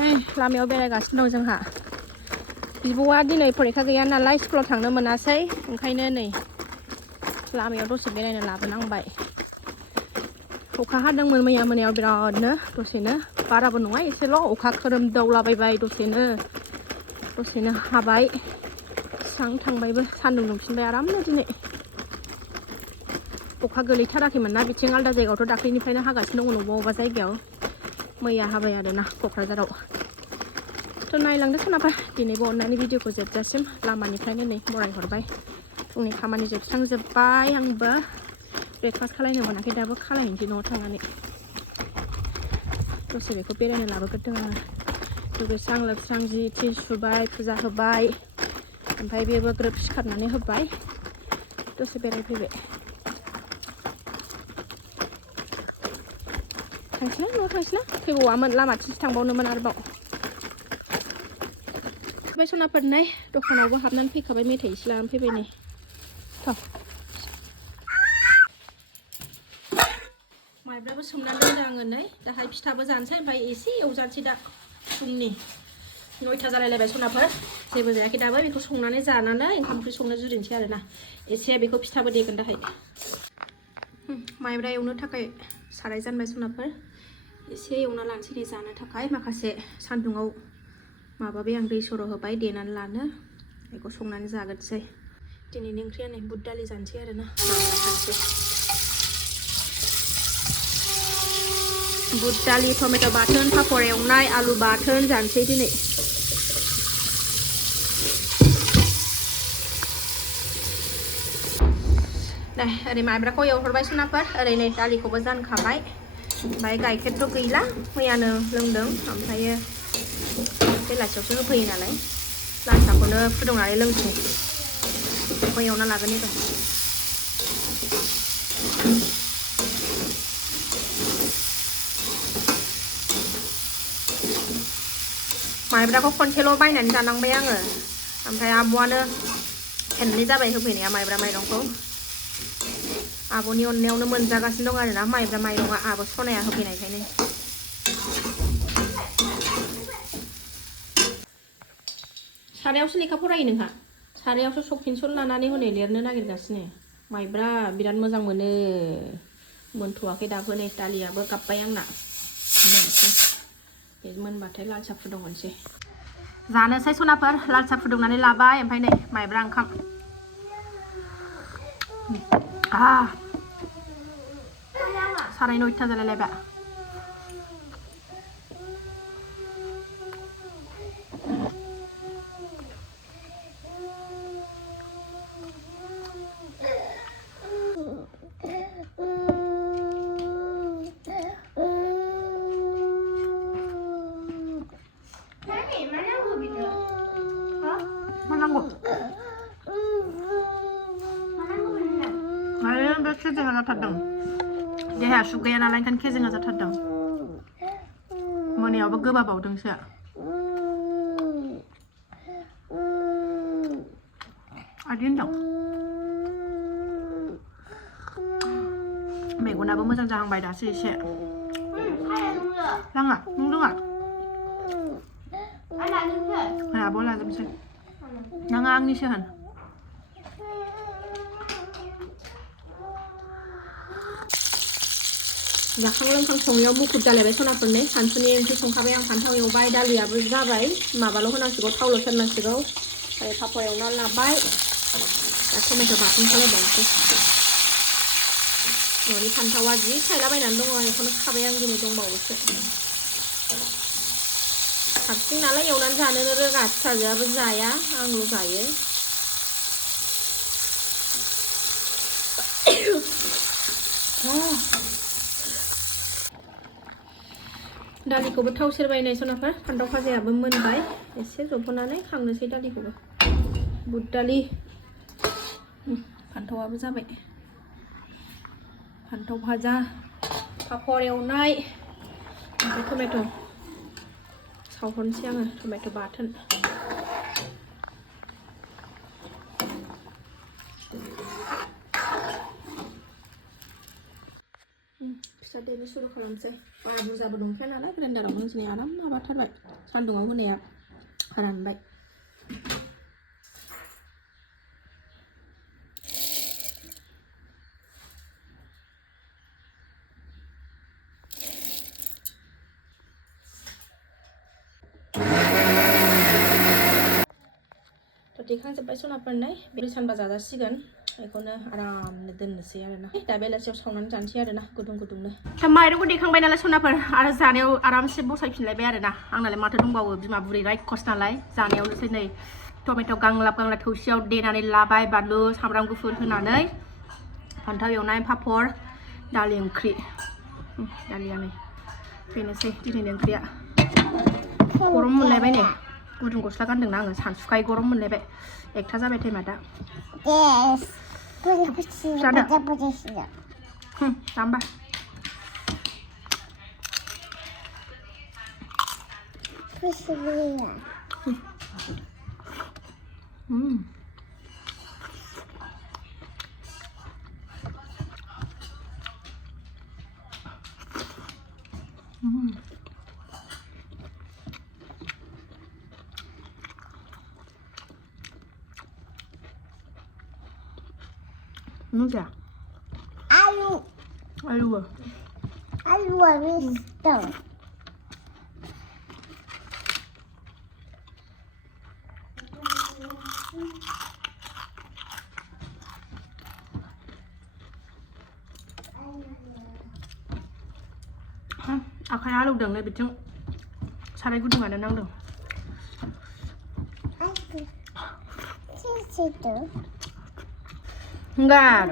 नै लामायाव बेरायगासिनो दं जोंहा बिब'आ दिनै फरिखा गैया नालाय स्कुलाव थांनो मोनासै ओंखायनो नै लामायाव दसे बेरायनो लाबोनांबाय अखा हादोंमोन मैया मोनायाव बिरादनो दसेनो बाराबो नङा एसेल' अखा खोरोमदावलाबायबाय दसेनो हाबाय स्रां थांबायबो सान्दुं दुंफिनबाय आरामनो दिनै अखा गोलैथाराखैमोन ना बिथिं आलदा जायगायावथ' दाख्लैनिफ्रायनो हागासिनो दङ अबेबा जायगायाव मैया हाबाय आरोना क'क्राझाराव थ' नायलांदो सोनाबा दिनैबो अननानै भिडिअखौ जोबजासिम लामानिफ्रायनो नै बरायहरबाय फुंनि खामानि जोबस्रांजोब्बाय आंबो ब्रेकफास्ट खालायनो मोनाखै दाबो खालायनोसै न'आव थांनानै दसे बेखौ बेरायनो लाबोग्रोदों आङो दुगैस्रां लोबस्रां जि थि सुबाय फुजा होबाय ओमफ्राय बेबो ग्रोब सिखारनानै होबाय दसे बेरायफैबाय थांसैना न'आव थांसैना फैबावामोन लामाथिंसो थांबावनोमोन आरोबाव फैबाय सनाफोर नै दखानावबो हाबनानै फैखाबाय मेथाइ एसे लानानै फैबाय नै थ' माइब्राबो सोमनानै दोनदों आङो नै दाहाय फिथाबो जानोसै ओमफ्राय एसे एवजानोसै दा फुंनि 9ता जालायलायबाय सनाफोर जेबो जायाखै दाबो बेखौ संनानै जानानै ओंखाम ओंख्रि संनो जुरिनोसै आरोना एसे बेखौ फिथाबो देगोन दाहाय माइब्रा एवनो थाखाय साराय जानबाय सनाफोर एसे एवना लानोसै दे जानो थाखाय माखासे सान्दुङाव माबाबाय आं दै सर' होबाय देनानै लानो बेखौ संनानै जागोनसै दिनैनि ओंख्रिया नै बुद दालि जानोसै आरोना बुद दालि टमेट' बाथोन पापर एवनाय आलु बाथोन जानोसै दिनै नै ओरै माइब्राखौ एवहरबाय सनाफोर ओरै नै दालिखौबो जानखाबाय ओमफ्राय गाइखेरथ' गैला मैयानो लोंदों ओमफ्रायो बेलासियावसो होफैयो नालाय लाल साहाखौनो फुदुंनानै लोंसै बेखौ एवना लागोन एबार माइब्राखौ खनसेल' बायनानै जानांबाय आङो ओमफ्राय आब'आनो खेननै जाबाय होफैनाया माइब्रा माइरंखौ आब'नि अननायावनो मोनजागासिनो दं आरोना माइब्रा माइरङा आब' सनाया होफैनायखायनो सारायावसो लेखा फरायो नोंहा सारायावसो सक पेन्सिल लानानै हनै लिरनो नागिरगासिनो माइब्रा बिराद मोजां मोनो मोनथ'वाखै दाबो नै दालियाबो गाबबाय आंना बे मोनबाथाय लाल साहा फुदुंहरनोसै जानोसै सनाफोर लाल साहा फुदुंनानै लाबाय ओमफ्राय नै माइब्रा ओंखाम साराय 9ता जालायलायबाय बे खेजेङा जाथारदों देहाया सुग गैया नालाय ओंखायनो खेजेङा जाथारदों मोनायावबो गोबाबावदोंसो आदि होनदों मेगनाबो मोजां जाहांबाय दासो एसे लाङा नों लोङा आब' लाजोबसै नाङा आंनिसो होन जाखां लोंखां संनायाव मुखुब जालायबाय सनाफोरनि सानसुनि ओंख्रि संखाबाय आं फान्थाव एवबाय दालियाबो जाबाय माबाल' होनांसिगौ थावल' सेरनांसिगौ ओमफ्राय पापर एवना लाबाय दा टमेट' बाथोन खालायबावनोसै न'नि फान्थावा जि थायलाबायनानै दङ बेखौनो खाबाय आं दिनै दंबावोसो हारसिं नालाय एवनानै जानोनो रोङा फिसाजोआबो जाया आंल' जायो दालिखौबो थाव सेरबाय नै सनाफोर फान्थाव भाजायाबो मोनबाय एसे जबहोनानै खांनोसै दालिखौबो बुद दालि फान्थावाबो जाबाय फान्थाव भाजा पापर एवनाय ओमफ्राय टमेट' सावहरनोसै आङो टमेट' बाथोन फिसा देनो सुरु खालामसै बारा बुरजाबो दंखाया नालाय ग्राइन्डाराव होनसै आराम माबाथारबाय सान्दुङाव होनाया रानबाय देखांजोब्बाय सनाफोरनाय बे सानबा जाजासिगोन बेखौनो आरामनो दोननोसै आरोना दा बेलासियाव सावनानै जानोसै आरोना गुदुं गुदुंनो माइरंखौ देखांबाय नालाय सनाफोर आरो जानायाव आरामसे बसायफिनलायबाय आरोना आंनालाय माथो दंबावो बिमा बुरै रायखस नालाय जानायावनोसै नै टमेट' गांलाब गांलाब थौसियाव देनानै लाबाय बानलु सामब्राम गुफुर होनानै फान्थाव एवनाय पापर दालि ओंख्रि दालिया नै बेनोसै दिनैनि ओंख्रिया गरम मोनलायबाय नै गुदुं गस्ला गानदोंना आङो सानसुखाय गरम मोनलायबाय 1टा जाबाय टाइमा दा जाम्बा Nuda. Alu. Alu. Alu habis tahu. Akai alu dong nih bitung sarai gudung ada nang dong. Aku. Situ. Enggak.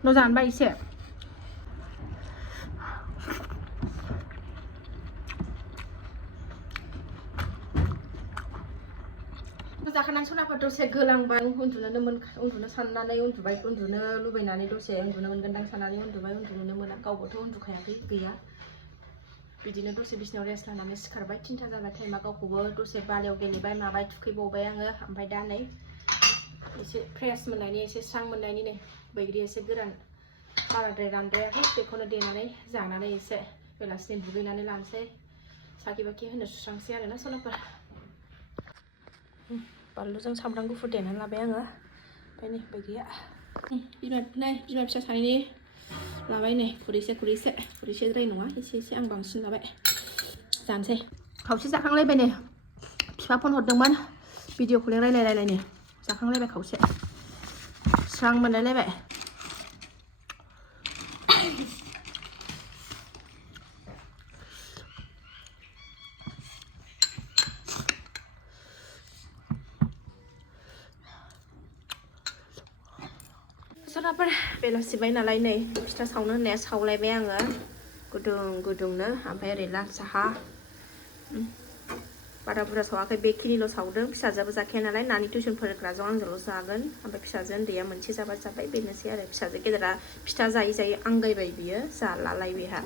Lo jangan baik sih. Zaखाnan सनाफोर दसे गोलांबाय उन्दुनो साननानै उन्दुनो लुबैनानै दसे उन्दुनो मोनगोनदां साननानै उन्दुनो मोना गावबोथ' उन्दुखायाखै गैया बिदिनो दसे बिसिनायाव रेस्ट लानानै सिखारबाय 3टा जाबाय टाइमा गावखौबो दसे बालायाव गेलेबाय माबाय थुखैबावबाय आङो ओमफ्राय दा नै एसे फ्रेश मोननायनि एसे स्रां मोननायनि नै बैग्रि एसे गोरान बाराद्राय रानद्रायाखै बेखौनो देनानै जानानै एसे बेलासिनि दुगैनानै लानोसै साखि बाखि होनो सुस्रांसै आरोना सनाफोर बानलुजों सामब्राम गुफुर देनानै लाबाय आङो ओमफ्राय नै बैग्रिया बिमा फिसा सानैनि लाबाय नै खुरैसेद्राय नङा एसे आं बांसिन लाबाय जानोसै खावसे जाखांलायबाय नै बिफा फन हरदोंमोन भिडिअ कलिं रायलायलायनो जाखांलायबाय खावसे स्रां मोनलायलायबाय सनाफोर बेलासिबाय नालाय नै फिथा सावनो होननाया सावलायबाय आङो गुदुंनो ओमफ्राय ओरै लाल साहा बारा बुरजा सावाखै बेखिनिल' सावदों फिसाजोआबो जाखाया नालाय नानि टिउसन फोरोंग्राजों आंजोंल' जागोन ओमफ्राय फिसाजो उन्दैया मोनसे जाबा जाबाय बेनोसै आरो फिसाजो गेदेरा फिथा जायै आंगायबाय बियो जालालाय बेहा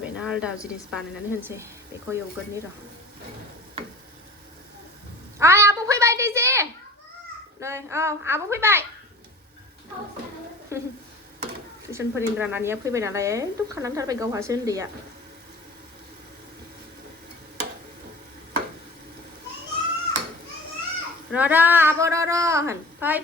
बेना आलदा जिनिस बानायनानै होनोसै बेखौ एवगोरनि र' ओइ आब' फैबाय दैजे नै औ आब' फैबाय टिउसन फोरोंग्रा नानिया फैबाय नालाय एकदम खालामथारबाय गावहासो उन्दैया र' आब' र' होन फै